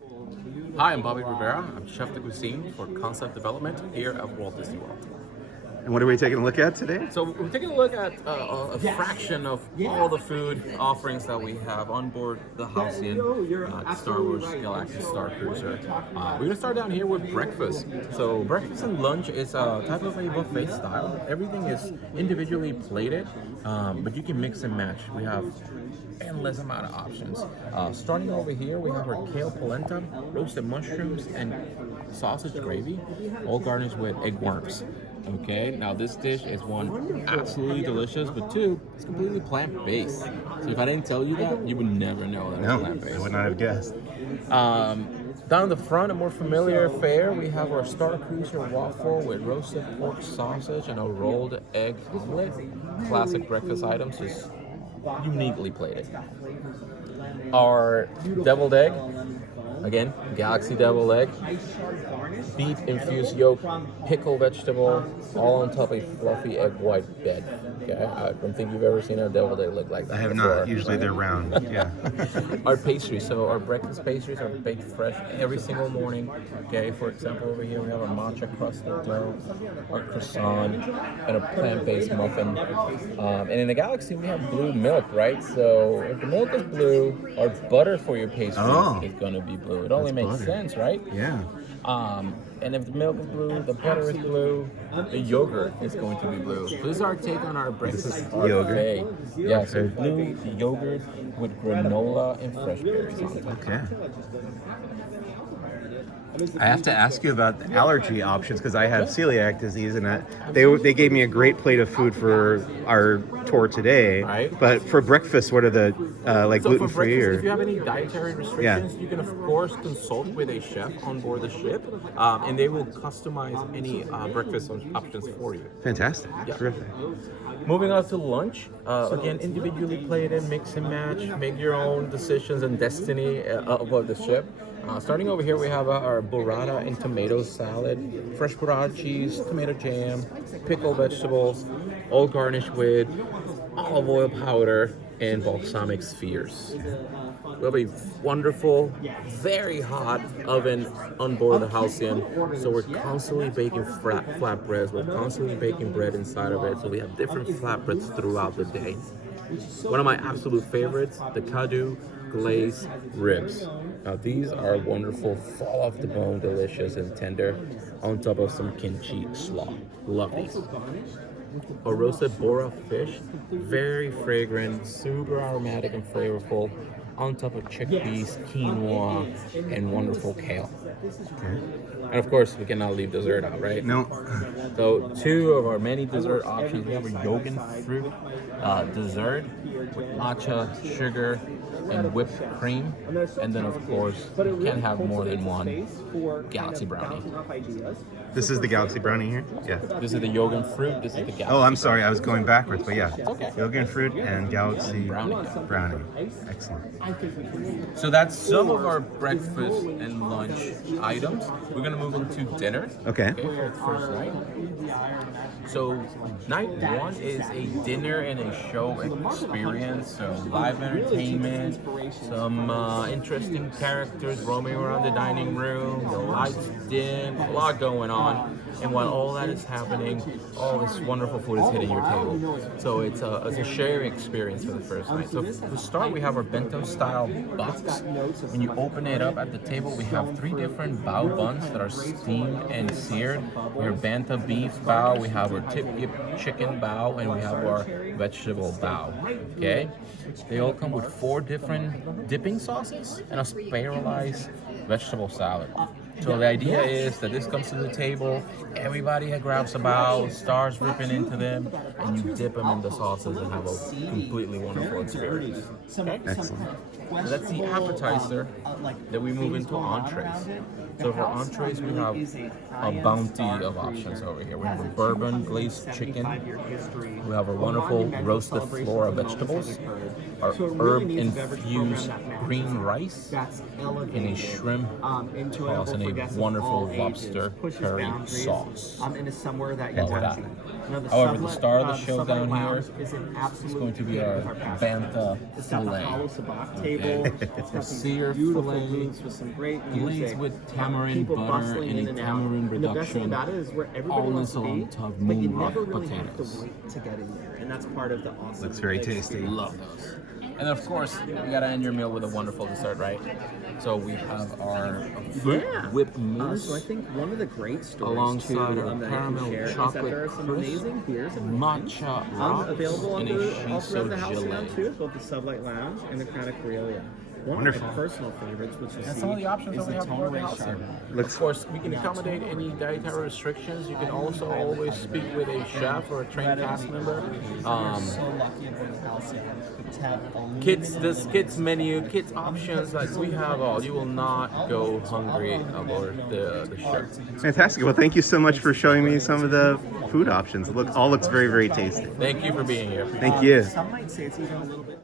Hi, I'm Bobby Rivera. I'm Chef de Cuisine for Concept Development here at Walt Disney World. And what are we taking a look at today? So we're taking a look at a fraction of all the food offerings that we have on board the Halcyon Star Wars Galactic Starcruiser. We're going to start down here with breakfast. So breakfast and lunch is a type of a buffet style. Everything is individually plated, but you can mix and match. We have endless amount of options. Starting over here, we have our Kale Polenta, roasted mushrooms, and sausage gravy, all garnished with egg worms. Okay, now this dish is one, absolutely delicious, but two, it's completely plant-based. So if I didn't tell you that, you would never know that it's plant-based. I would not have guessed. Down the front, a more familiar fare, we have our Starcruiser waffle with roasted pork sausage and a rolled egg omelet. Classic breakfast items, just uniquely plated. Our deviled egg, again, Galaxy deviled egg, beef infused yolk, pickle vegetable, all on top of a fluffy egg white bed. Okay, I don't think you've ever seen a deviled egg look like that. I have before. not. Usually they're round. Yeah. Our pastries, so our breakfast pastries are baked fresh every single morning. Okay, for example, over here we have our matcha crusted dough, our croissant, and a plant-based muffin. And in the Galaxy we have blue milk, right? So if the milk is blue, our butter for your pastry is going to be blue. It only makes sense, right? Yeah. And if the milk is blue, the butter is blue, the yogurt is going to be blue. So this is our take on our breakfast parfait. Yeah, so blue yogurt with granola and fresh berries on top. Okay. I have to ask you about the allergy options because I have celiac disease, and they gave me a great plate of food for our tour today. Right. But for breakfast, what are the like So gluten for free breakfast, or? if you have any dietary restrictions, you can of course consult with a chef on board the ship, and they will customize any breakfast options for you. Fantastic. Yeah. Terrific. Moving on to lunch, again, individually plated, mix and match, make your own decisions and destiny aboard the ship. Starting over here, we have our burrata and tomato salad, fresh burrata cheese, tomato jam, pickled vegetables, all garnished with olive oil powder and balsamic spheres. We have a wonderful, very hot oven on board the Halcyon, so we're constantly baking flatbreads. We're constantly baking bread inside of it, so we have different flatbreads throughout the day. One of my absolute favorites, the Kaadu Glazed Ribs. Now these are wonderful, fall off the bone, delicious and tender, on top of some kimchi slaw. Love these. A roasted Burra Fish, very fragrant, super aromatic and flavorful, on top of chickpeas, quinoa, and wonderful kale. Okay. And of course, we cannot leave dessert out, right? No. So two of our many dessert options. We have a Jogan Fruit Dessert with matcha, sugar, and whipped cream. And then of course, you can't have more than one Galaxy Brownie. This is the Galaxy Brownie here? Yeah. This is the Jogan Fruit, this is the Galaxy. Oh, I'm sorry. I was going backwards, but yeah. Okay. Jogan Fruit and Galaxy Brownie. Excellent. So that's some of our breakfast and lunch items. We're gonna move into dinner. Okay. For the first night. So night one is a dinner and a show experience. So live entertainment, some interesting characters roaming around the dining room, the lights dim, a lot going on. And while all that is happening, all this wonderful food is hitting your table. So it's a sharing experience for the first night. So to start, we have our bento style box. When you open it up at the table, we have 3 different bao buns that are steamed and seared. We have bento beef bao, we have our tip chicken bao, and we have our vegetable bao. Okay? They all come with 4 different dipping sauces and a spiralized vegetable salad. So the idea is that this comes to the table, everybody grabs a bao, starts ripping into them, and you dip them in the sauces and have a completely wonderful experience. Okay? Excellent. So that's the appetizer. Then we move into entrees. So for entrees, we have a bounty of options over here. We have a bourbon glazed chicken. We have a wonderful roasted flora vegetables. our So it really needs a beverage program herb-infused that matches green that. rice That's in a elevated, shrimp enjoyable sauce and for a guests of wonderful all lobster ages, pushes curry boundaries, sauce. into somewhere that you Love want that. to be. You know, However, the Sublet- star of the show Sublet down here Lounge is an absolute going to be hit our with past Bantha guests. It's got the fillet. hollow sabak table. It's got these Sear beautiful fillet, booths with some great music. glazed with tamarind people butter bustling and in a and out. tamarind And the best thing reduction, about it is where everybody all wants to this be, on top of but you moon rock never really have to potatoes. wait to get in there, and that's part of the awesome. Looks very tasty. Love those. And of course, you gotta end your meal with a wonderful dessert, right? So we have our fruit whipped mousse. So I think one of the great stories Alongside too, our that I can caramel share is that chocolate there are some crisp, amazing beers and matcha rocks, available and all a throughout the shiso Halcyon gelée. too, both the Sublight Lounge and the Crown of Corellia. One Wonderful. of my personal favorites, which you And see, some of the options is that we the have for Tonal the Ray Halcyon. Chardonnay. Of course, we can accommodate any dietary restrictions. You can also always speak with a chef or a trained cast member. So lucky in the Halcyon to have Kids menu, kids options, like we have all. You will not go hungry aboard the ship. Fantastic. Well, thank you so much for showing me some of the food options. It all looks very, very tasty. Thank you for being here. Thank you. Some might say it's even a little bit.